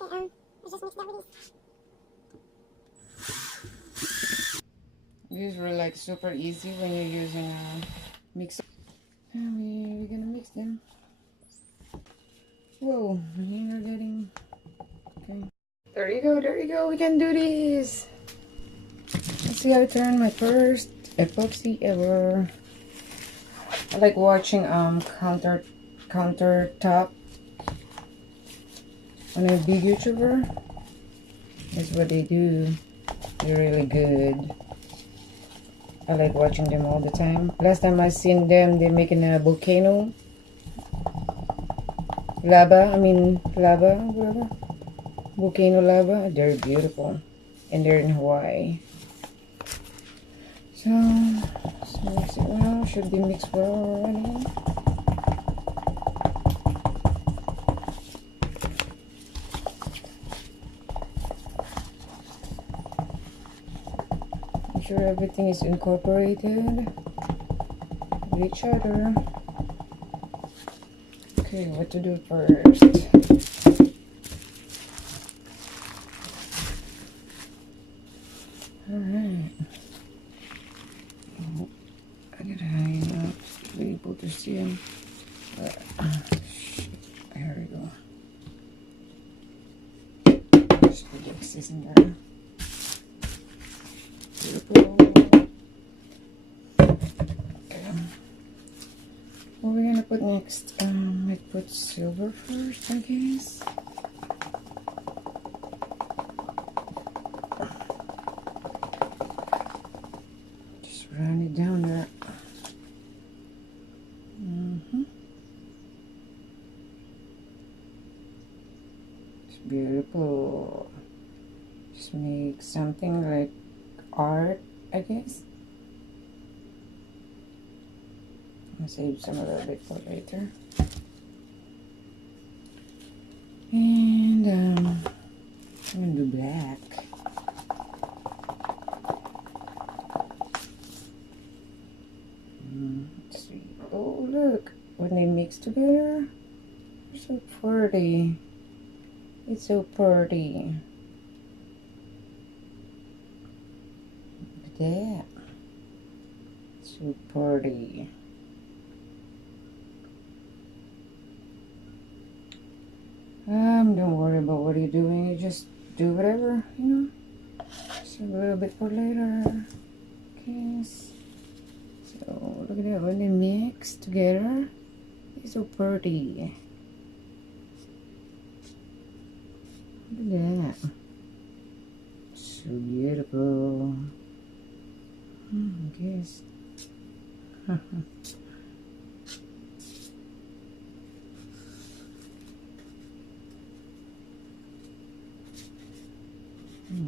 just mix that with this. These were like super easy when you're using a mixer. And we're gonna mix them. Whoa, we're getting okay. There you go, there you go. We can do this. Let's see how I turn my first epoxy ever. I like watching countertop on a big YouTuber. That's what they do. They're really good. I like watching them all the time. Last time I seen them, they're making a volcano. Lava, whatever. Volcano lava. They're beautiful. And they're in Hawaii. So mix it well. Should be mixed well already. Make sure everything is incorporated with each other. Okay, what to do first? Alright. Oh, I gotta hang up to be able to see them. Shit. There we go. Just put the excess in there. Beautiful. Okay. What we're gonna put next? I put silver first, I guess. Just run it down there. It's beautiful. Just make something like art, I guess. I'm gonna save some of that bit for later. And I'm gonna do black. Let's see. Oh, look. When they mix together, they're so pretty. It's so pretty. Look at that. So pretty. Don't worry about what you're doing. You just do whatever, you know. Just a little bit for later. Okay. So look at that. When they mix together, it's so pretty. Look at that. So beautiful. I guess.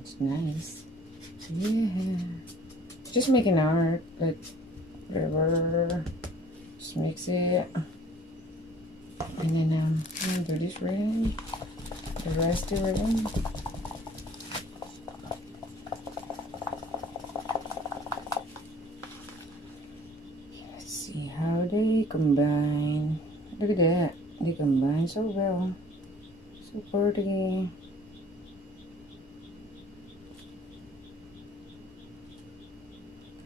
It's nice. Yeah. Just making art, like whatever. Just mix it. And then I'm gonna do this ring. The rest of it. Let's see how they combine. Look at that. They combine so well. So pretty.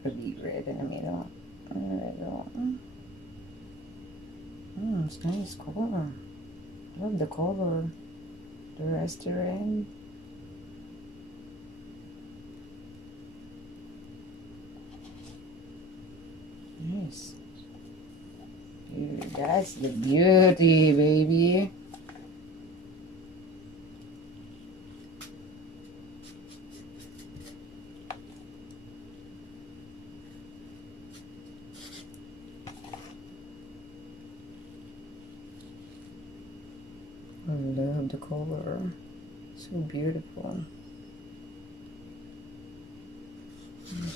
Could be red in the middle. There we go. It's nice color. Love the color. The rest are in. Nice. Dude, that's the beauty, baby. I love the color. So beautiful.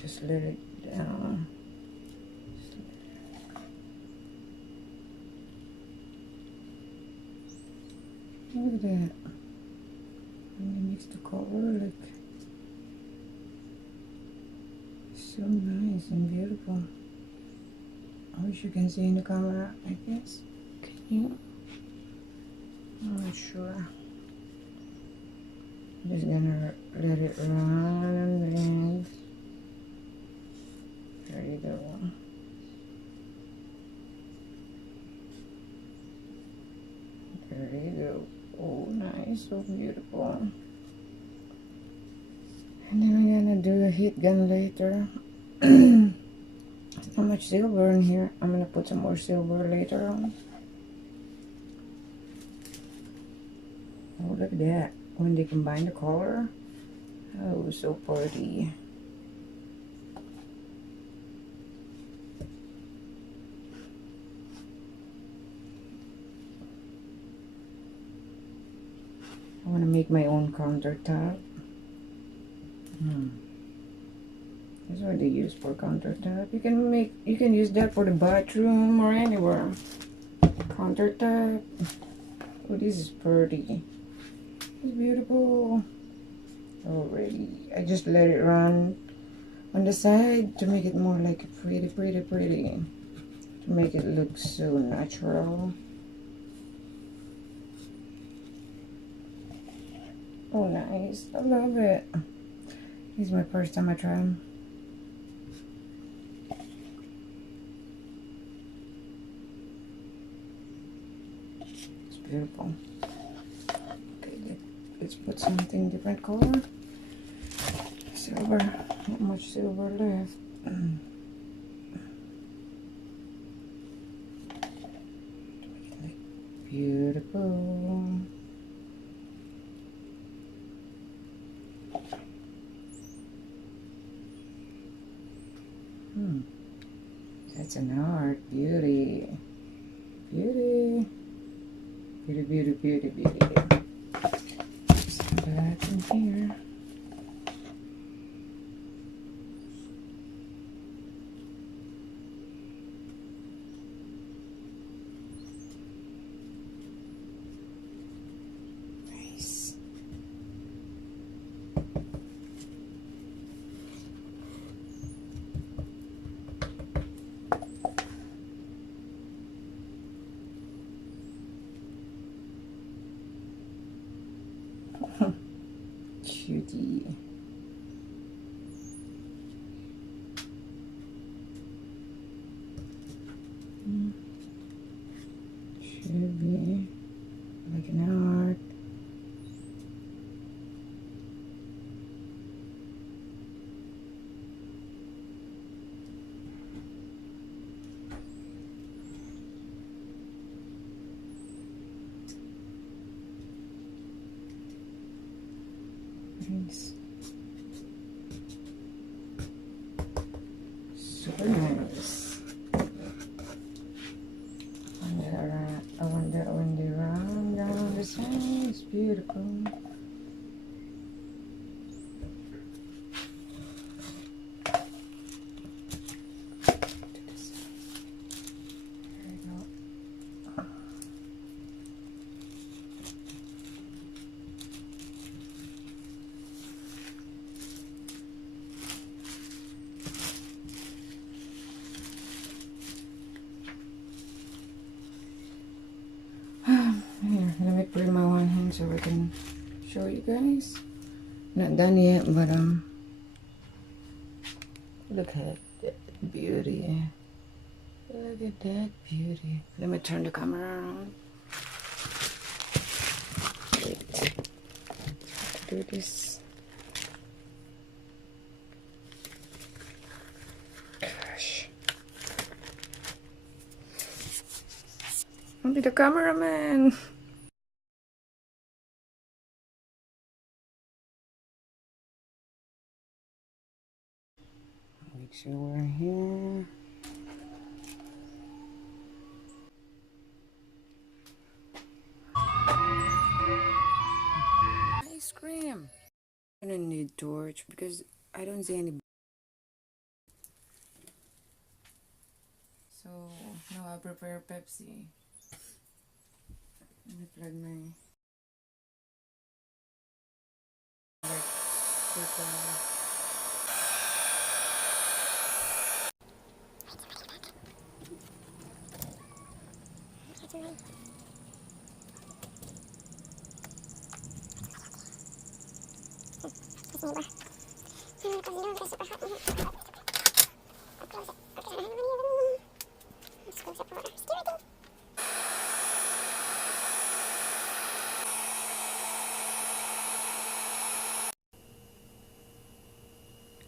Just let it down. Look at that. And you mix the color, like so nice and beautiful. I wish you can see in the camera, I guess. Can you? I'm not sure. Just gonna let it run and there you go. There you go. Oh, nice, so beautiful. And then we're gonna do a heat gun later. Not much silver in here. I'm gonna put some more silver later on. Oh, look at that. When they combine the color. Oh, so pretty. I want to make my own countertop. That's what they use for countertop. You can use that for the bathroom or anywhere. Countertop. Oh, this is pretty. It's beautiful. Already. I just let it run on the side to make it more like pretty. To make it look so natural. Oh, nice. I love it. This is my first time I try them. It's beautiful. Okay, let's put something different color. Silver. Not much silver left. Beautiful. That's an art. Beauty. Beauty. Some black in here. Nice. Cutie. Should be like an art. Nice. Super nice. I wonder when they run down the side, it's beautiful. There you go. Here, let me put in my one hand so I can show you guys. Not done yet, but look at that beauty. Look at that beauty. Let me turn the camera around. Wait. Do this. Gosh. I'll be the cameraman. Make sure we're here. Ice cream. I'm gonna need torch because I don't see any. So now I'll prepare Pepsi. Let me plug my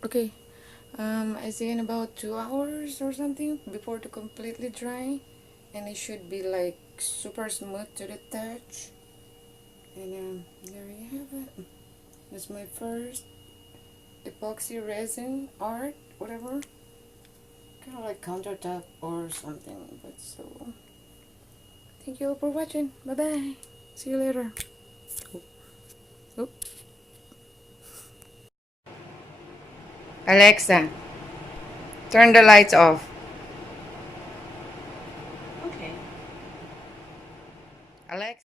Okay, I say in about 2 hours or something before to completely dry, and it should be like super smooth to the touch. And there you have it. That's my first epoxy resin art, whatever. Kind of like countertop or something, but so. Thank you all for watching. Bye bye. See you later. Oh. Alexa, turn the lights off.